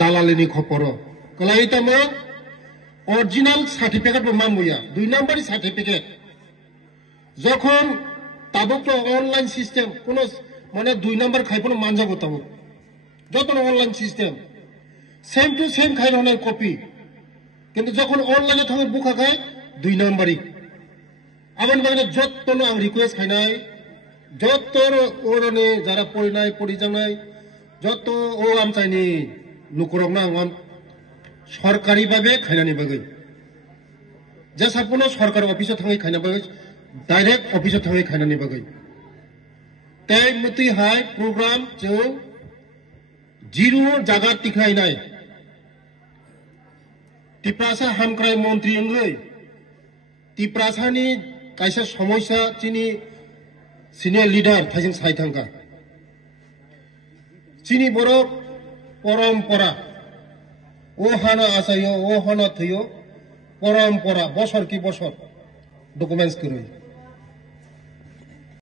দালালিনি খপর কলাই তামো original certificate মামুয়া 2 নম্বরই certificate যখন তাবক তো অনলাইন সিস্টেম কোন মানে 2 নম্বর খাইপনো মানজাবো তাবো যত online system same to same খাইনের কপি কিন্তু যখন অনলাইনে থাকে বুকা খায় 2 নম্বরই আবার মানে যত আং রিকোয়েস্ট খাইনাই যত ওরনে যারা পড়িনাই পড়িজানাই যত ও আমচাইনি লুকরক না আম সরকারি ভাবে খাইনানি বাগৈ যে সাপনো সরকার অফিসে থাঙ্গै খাইনা বাগৈ डायरेक्ट ऑफिस थांगे खाइनानि बागै तै मति हाय प्रोग्राम जो जिरो जागा टिखाइनाय तिप्रासा हामक्राय मंत्री अंगै तिप्रासानि कायसा समस्या चिनि सिनियर लीडर थाइजों साइथांगा चिनि बर परम्परा ओ हाना आसायो ओ हाना थयो परम्परा बसर की बसर डकुमेंट्स करै